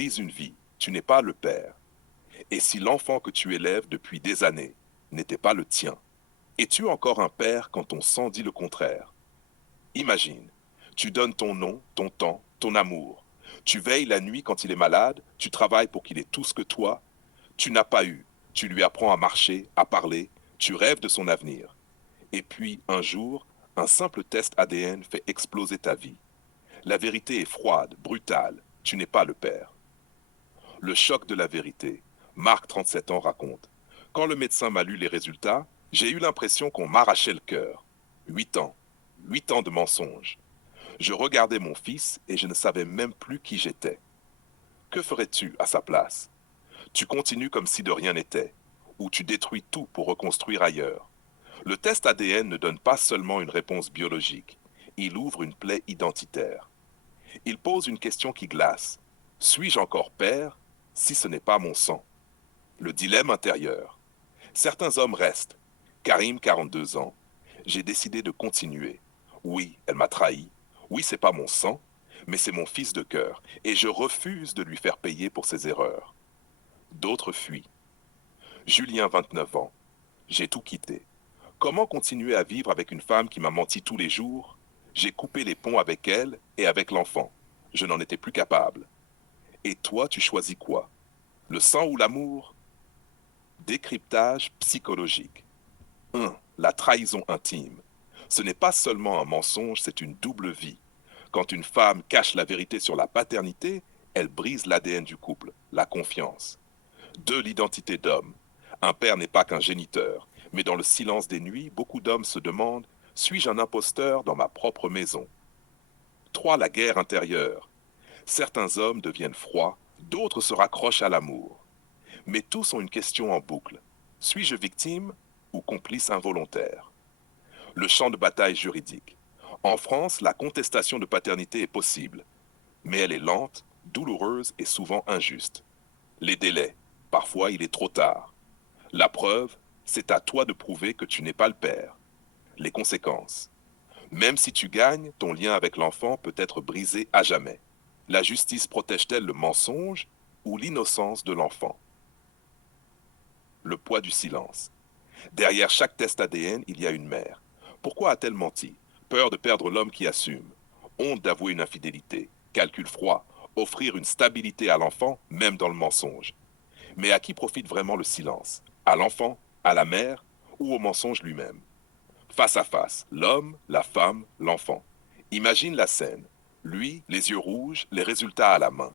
brises une vie, tu n'es pas le père. Et si l'enfant que tu élèves depuis des années n'était pas le tien, es-tu encore un père quand ton sang dit le contraire? Imagine, tu donnes ton nom, ton temps, ton amour. Tu veilles la nuit quand il est malade, tu travailles pour qu'il ait tout ce que toi, tu n'as pas eu. Tu lui apprends à marcher, à parler, tu rêves de son avenir. Et puis, un jour, un simple test ADN fait exploser ta vie. La vérité est froide, brutale, tu n'es pas le père. Le choc de la vérité. Marc, 37 ans, raconte. Quand le médecin m'a lu les résultats, j'ai eu l'impression qu'on m'arrachait le cœur. 8 ans. 8 ans de mensonges. Je regardais mon fils et je ne savais même plus qui j'étais. Que ferais-tu à sa place? Tu continues comme si de rien n'était, ou tu détruis tout pour reconstruire ailleurs. Le test ADN ne donne pas seulement une réponse biologique, il ouvre une plaie identitaire. Il pose une question qui glace. Suis-je encore père si ce n'est pas mon sang? Le dilemme intérieur. Certains hommes restent. Karim, 42 ans. J'ai décidé de continuer. Oui, elle m'a trahi. Oui, c'est pas mon sang, mais c'est mon fils de cœur, et je refuse de lui faire payer pour ses erreurs. D'autres fuient. Julien, 29 ans. J'ai tout quitté. Comment continuer à vivre avec une femme qui m'a menti tous les jours? J'ai coupé les ponts avec elle et avec l'enfant. Je n'en étais plus capable. Et toi, tu choisis quoi? Le sang ou l'amour? Décryptage psychologique. 1. La trahison intime. Ce n'est pas seulement un mensonge, c'est une double vie. Quand une femme cache la vérité sur la paternité, elle brise l'ADN du couple, la confiance. 2. L'identité d'homme. Un père n'est pas qu'un géniteur, mais dans le silence des nuits, beaucoup d'hommes se demandent: suis-je un imposteur dans ma propre maison? 3. La guerre intérieure. Certains hommes deviennent froids, d'autres se raccrochent à l'amour. Mais tous ont une question en boucle. Suis-je victime ou complice involontaire? Le champ de bataille juridique. En France, la contestation de paternité est possible, mais elle est lente, douloureuse et souvent injuste. Les délais. Parfois, il est trop tard. La preuve, c'est à toi de prouver que tu n'es pas le père. Les conséquences. Même si tu gagnes, ton lien avec l'enfant peut être brisé à jamais. La justice protège-t-elle le mensonge ou l'innocence de l'enfant? Le poids du silence. Derrière chaque test ADN, il y a une mère. Pourquoi a-t-elle menti? Peur de perdre l'homme qui assume. Honte d'avouer une infidélité. Calcul froid. Offrir une stabilité à l'enfant, même dans le mensonge. Mais à qui profite vraiment le silence? À l'enfant? À la mère? Ou au mensonge lui-même? Face à face, l'homme, la femme, l'enfant. Imagine la scène. Lui, les yeux rouges, les résultats à la main.